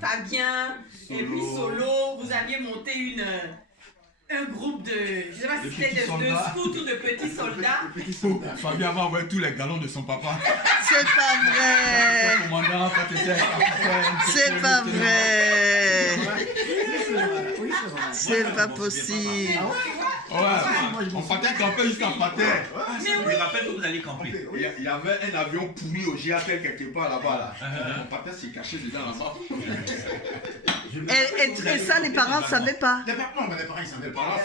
Fabien, et puis Solo, vous aviez monté un groupe de, je sais pas si c'était de scouts ou de petits soldats. Fabien va envoyer tous les galons de son papa. C'est pas vrai. C'est pas vrai. C'est pas possible. Ouais, on partait camper jusqu'à Pater. Je me rappelle que vous allez camper. Il y avait un avion pourri au GATL quelque part là-bas. Là. On partait se cacher dedans là-bas. Et ça, les parents ne savaient pas. Non, mais les parents, ils savaient pas.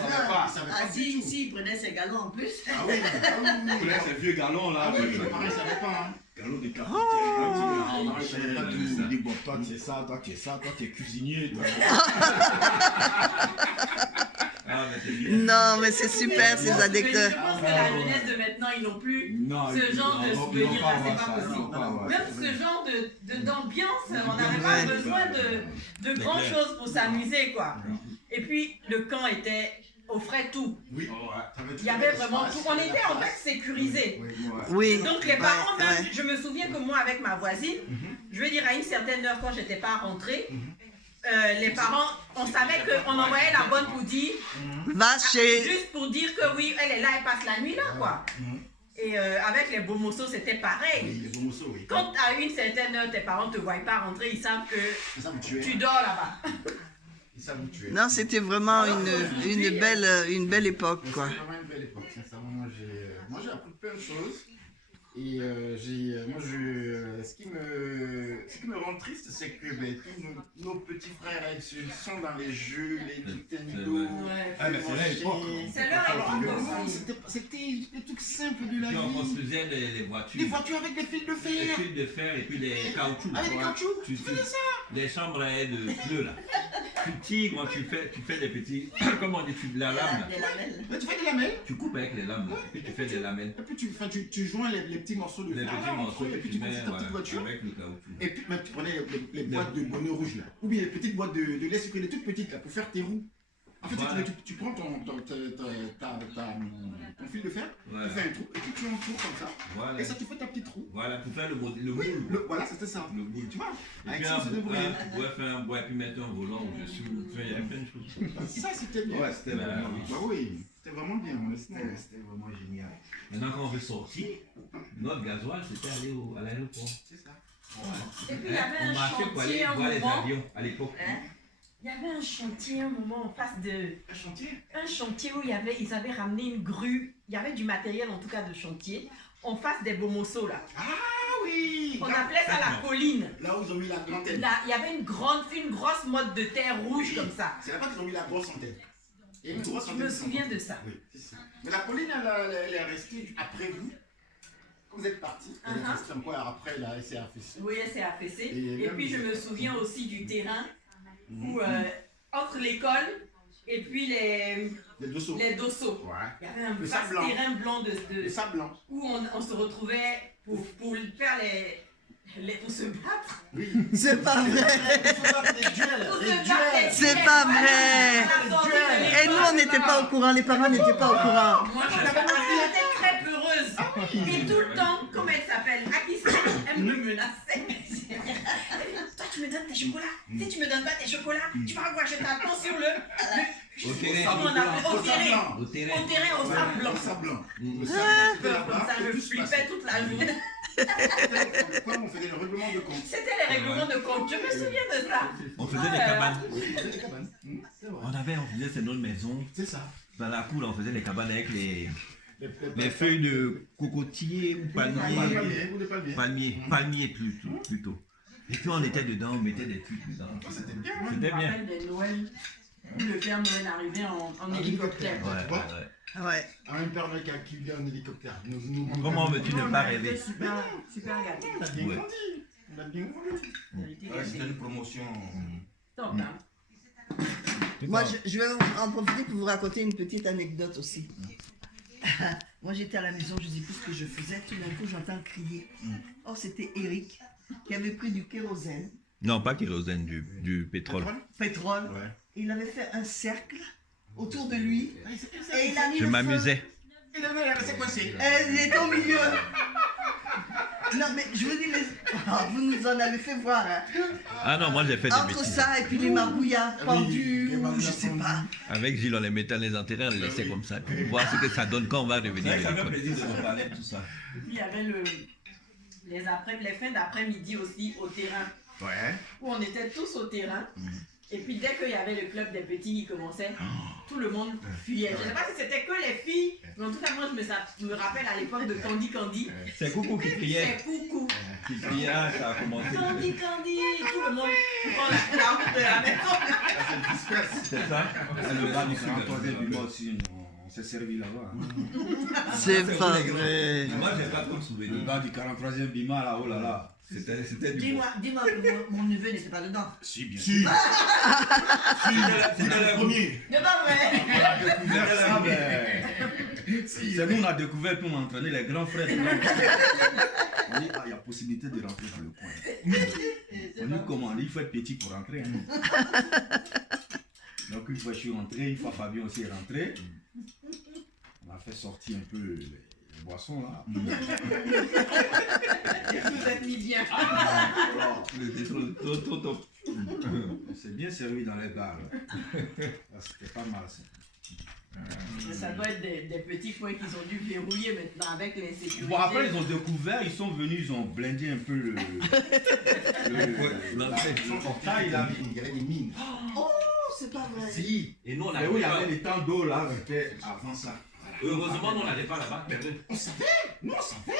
S'ils prenaient ces galons en plus. Ah oui, ils prenaient ces vieux galons là. Les parents, ils savaient pas. Galons de capitaine. Ils disent, bon, toi, tu es ça, toi, tu es ça, toi, tu es cuisinier. Non, mais c'est super ces anecdotes. Je pense que la jeunesse de maintenant, ils n'ont plus ce genre de souvenirs là, c'est pas possible. Même ce genre d'ambiance, on n'avait pas besoin de grand chose pour s'amuser, quoi. Et puis, le camp offrait tout. Oui. Il y avait vraiment tout. On était en fait sécurisés. Oui. Donc les parents, même, je me souviens que moi, avec ma voisine, je veux dire, à une certaine heure, quand je n'étais pas rentrée, les parents, on savait qu'on envoyait la bonne pour dire, va chez... juste pour dire que oui, elle est là, elle passe la nuit là, quoi. Et avec les bomossos, c'était pareil. Oui, les bomossos, oui. Quand à une certaine heure, tes parents ne te voient pas rentrer, ils savent que tu dors là-bas. Non, c'était vraiment une belle époque, quoi. C'est vraiment une belle époque, sincèrement. Moi, j'ai appris plein de choses. Et ce qui me rend triste, c'est que tous nos petits frères là, ils sont dans les jeux, les Nintendo. Ah, mais c'est l'époque. C'est leur époque aussi. C'était des trucs simples de la vie. On construisait les voitures. Des voitures avec des fils de fer. Des fils de fer et puis des caoutchoucs. Avec des caoutchoucs, tu faisais ça. Des chambres de pneus là. Tu tires, moi, tu fais des petits. Comment on dit, tu la lame. Des lamelles. Mais tu fais des lamelles. Tu coupes avec les lames là, et puis tu fais des lamelles. Et puis tu joins les petits morceaux de Les fer petits là, morceaux et puis tu construis ta petite voiture. avec le caoutchouc. Et puis même tu prenais les boîtes de bonnet rouge là. Ou bien les petites boîtes de lait sucré, les toutes petites là, pour faire tes roues. En fait, Voilà. tu prends ton fil de fer, Voilà. tu fais un trou, et puis tu entoures comme ça. Voilà. Et ça te fait ta petite roue. Voilà, pour faire le moule. Voilà, c'était ça. Le moule. Tu vois, Et avec puis ça, on se débrouillait. tu pourrais faire un bois et puis mettre un volant au-dessus. Tu vois, il y a plein de choses. Ça, c'était bien. Ouais, c'était vraiment. Bah oui, c'était vraiment bien. C'était vraiment génial. Maintenant, quand on veut sortir, notre gasoil, c'était aller à l'aéroport. C'est ça. Et puis il y avait On un marchait pour aller chantier un voir les moment. avions à l'époque. Il y avait un chantier un moment en face de... Un chantier. Un chantier où ils avaient ramené une grue. Il y avait du matériel en tout cas de chantier. En face des bomossos là. Ah oui. On appelait ça la colline. Là où ils ont mis la grande antenne. Là, il y avait une grosse motte de terre rouge comme ça. C'est là-bas qu'ils ont mis la grosse antenne. Et une grosse Je antenne. me souviens de ça. Oui, c'est ça. Mais la colline, elle est restée après vous. Quand vous êtes parti, elle est restée encore après, elle s'est affaissée. Oui, c'est affaissé. Et Et même- puis je me souviens aussi du terrain où entre l'école et puis les dossaux. les dossos. Ouais. Il y avait un Le vaste sable blanc. terrain blanc Le sable blanc. où on se retrouvait pour faire pour se battre. Oui. C'est pas vrai. Les duels. Pour se Les battre, duels. C'est pas vrai. À la sortie de Et nous, on n'était pas au courant, les parents n'étaient pas au courant. Moi, elle était très peureuse. Et tout le temps, comment elle s'appelle, Akissa, elle me menaçait. Toi, tu me donnes tes chocolats. Si tu me donnes pas tes chocolats, tu vas voir, je t'attends sur Au terrain. comment on appelle, au terrain. Au terrain. Au terrain, au sable blanc. Le sable blanc. Le J'avais sable peur comme ça, je flippais toute la journée. Quoi, on faisait le règlement de compte. C'était les règlements de compte, je me souviens de ça. On faisait des cabanes. Oui, on faisait des cabanes. C'est vrai. On faisait, c'est notre maison. C'est ça. Dans la cour, on faisait les cabanes avec les Les feuilles de cocotier ou palmier. Palmier plutôt. Et puis on était dedans, on mettait des trucs dedans. C'était bien. Je C'était me bien. rappelle des Noëls où le Père Noël arrivait en hélicoptère. Ouais. Ouais. Un père Noël qui vient en hélicoptère. Comment veux-tu ne pas rêver? Super gâté. On a bien Ouais. grandi. On a bien grandi. C'était une promotion. Top, hein. Moi, je vais en profiter pour vous raconter une petite anecdote aussi. Moi, j'étais à la maison, je dis plus ce que je faisais. Tout d'un coup, j'entends crier. Oh, c'était Eric qui avait pris du kérosène, Non, pas kérosène, du pétrole. pétrole. Ouais. Il avait fait un cercle autour de lui et il a mis Je le feu. m'amusais. Il avait resté coincé. Et il était au milieu. Non, mais je vous dis, vous nous en avez fait voir. Hein. Ah non, moi j'ai fait des Entre bêtises. ça et puis les marbouillards pendus, les ou je marbouillards sais pendus. pas. Avec Gilles, on les mettait, on les enterrait, on les laissait comme ça. Puis voir ce que ça donne quand on va revenir Ça de fait l'école. plaisir de reparler de tout ça. Et puis il y avait les fins d'après-midi aussi au terrain, Ouais. où on était tous au terrain. Et puis dès qu'il y avait le club des petits qui commençait, tout le monde fuyait. Je ne sais pas si c'était que les filles, mais en tout cas moi je me rappelle à l'époque de Candy Candy. C'est Coucou qui criait. C'est coucou. Qui criait, ah, ça a commencé. Candy Candy, tout le monde prend la route de la maison. C'est ça. Le bar du 43e du mois aussi, on s'est servi là-bas. C'est pas vrai. Moi, j'ai pas trop de souvenirs. Le bar du 43e Bima, là, oh là là. C'était du Dis-moi que mon neveu n'était pas dedans. Si, bien Si. sûr. C'était le premier. C'est pas vrai. On a découvert ça, mais... C'est nous, on a découvert, puis on a entraîné les grands frères. On dit, ah, il y a possibilité de rentrer dans le coin. On dit comment? On dit, il faut être petit pour rentrer. Hein. Donc une fois je suis rentré, une fois Fabien aussi est rentré, on a fait sortir un peu les boissons là. Vous êtes mis bien. On s'est bien servi dans les bars. Ah, c'était pas mal ça. Mais ça doit être des petits points qu'ils ont dû verrouiller maintenant avec l'insécurité. Bon, après ils ont découvert, ils sont venus, ils ont blindé un peu le portail là. Il y avait des mines. Oh, c'est pas vrai. Si. Et nous on Mais où il y avait les temps d'eau là, c'était avant ça. Heureusement, nous, on n'allait pas là-bas. On savait. Nous, on savait.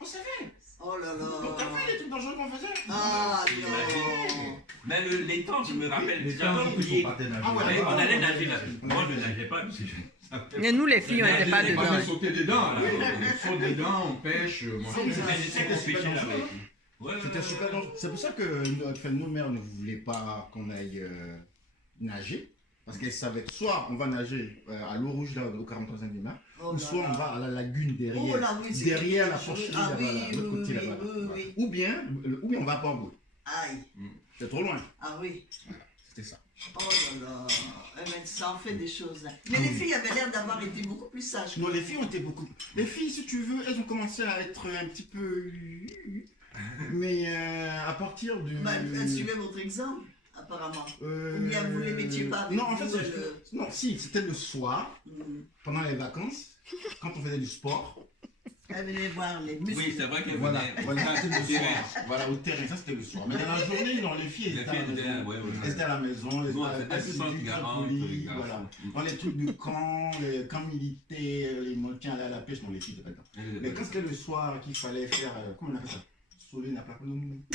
On savait. Oh là Donc, t'as là. vu les trucs dangereux qu'on faisait? Ah non. Mais les temps, je me rappelle, Les j'avais temps, oublié. il faut pas nager. Ah ouais, On allait nager là. Moi, je ne nageais pas. parce que je- Et nous, les filles, on n'était pas On va dedans. sauter dedans, là. On saute dedans, on pêche. Mais je sais qu'on pêchait là-bas. Ouais, C'était super dangereux. C'est pour ça que nos mères ne voulaient pas qu'on aille nager. Parce qu'elles savaient que soit on va nager à l'eau rouge là, au 43e du Mar, Oh ou là soit là. on va à la lagune derrière. Oh là, oui, c'est derrière quelque la chose. porcherie Ah là-bas, oui, là, de l'autre oui, côté oui, là-bas. oui, oui. Ou bien on va à Port-Boulle. Aïe. C'est trop loin. Ah oui. C'était ça. Oh là là. Eh ben, ça en fait des choses. Là. Mais les filles avaient l'air d'avoir été beaucoup plus sages. Non, les filles ont été beaucoup. Les filles, si tu veux, elles ont commencé à être un petit peu. Mais à partir du. Bah, elles suivaient votre exemple, apparemment. Euh, Ou bien vous les mettiez pas avec Non, en fait, vous, non, si, c'était le soir, Mm. pendant les vacances, quand on faisait du sport. Elles venaient voir les muscles. Oui, c'est vrai qu'elle Voilà, venait. voilà, c'était le terrain. soir. Voilà, au terrain, ça c'était le soir. Mais dans la journée, non, les filles, Les elles étaient à la filles étaient là, maison. ouais, ouais. Elles étaient à la maison, elles Nous, on étaient faisait assidues, plus entre très garants, polies, entre les garçons. voilà. Dans les trucs de camp, les camps militaires, les motiens aller à la pêche, non, les filles étaient pas dedans. Mais quand c'était le soir qu'il fallait faire, comment on appelle ça? Soler la plaque. Ouais,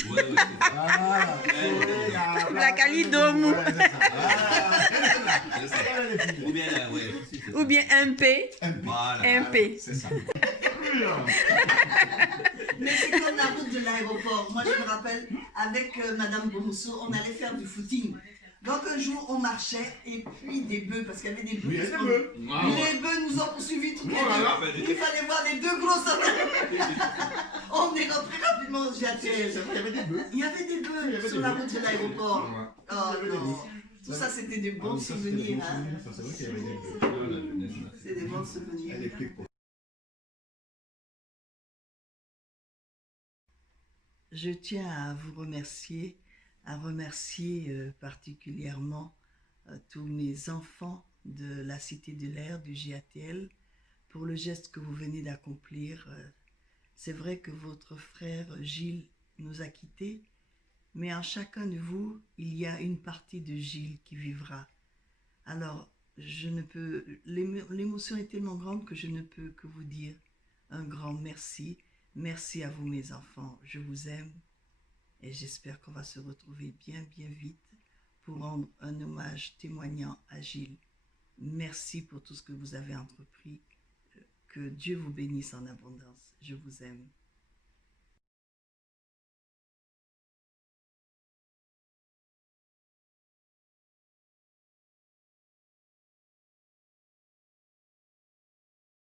ouais, c'est ça. Ah, soler La calidomu. Ouais, c'est ça. Ah, C'est ça. voilà les filles. Ou bien là, ouais. si, c'est ça. Ou bien MP. Voilà. MP. C'est ça. Mais c'est comme la route de l'aéroport. Moi, je me rappelle, avec Madame Bomosso, on allait faire du footing. Donc un jour, on marchait et puis des bœufs, parce qu'il y avait des bœufs. Oui, c'est bleu. Les bœufs nous ont poursuivis toutes les Voilà. deux. Il fallait voir les deux grosses On est rentré rapidement, j'ai atterri. C'est vrai, il y avait des bœufs. Il y avait des Il y bœufs avait sur des la bœufs. route de l'aéroport. Il y Oh avait des non. bœufs. Tout ça, c'était des bons Ah, ça, c'était des souvenirs. bons Hein. souvenirs, ça, c'est vrai qu'il y avait des bœufs. C'est des bons souvenirs. Elle est plus courte. Je tiens à vous remercier, particulièrement tous mes enfants de la Cité de l'Air, du GATL, pour le geste que vous venez d'accomplir. C'est vrai que votre frère Gilles nous a quittés, mais en chacun de vous, il y a une partie de Gilles qui vivra. Alors, l'émotion est tellement grande que je ne peux que vous dire un grand merci. Merci à vous mes enfants, je vous aime et j'espère qu'on va se retrouver bien vite pour rendre un hommage témoignant à Gilles. Merci pour tout ce que vous avez entrepris, que Dieu vous bénisse en abondance, je vous aime.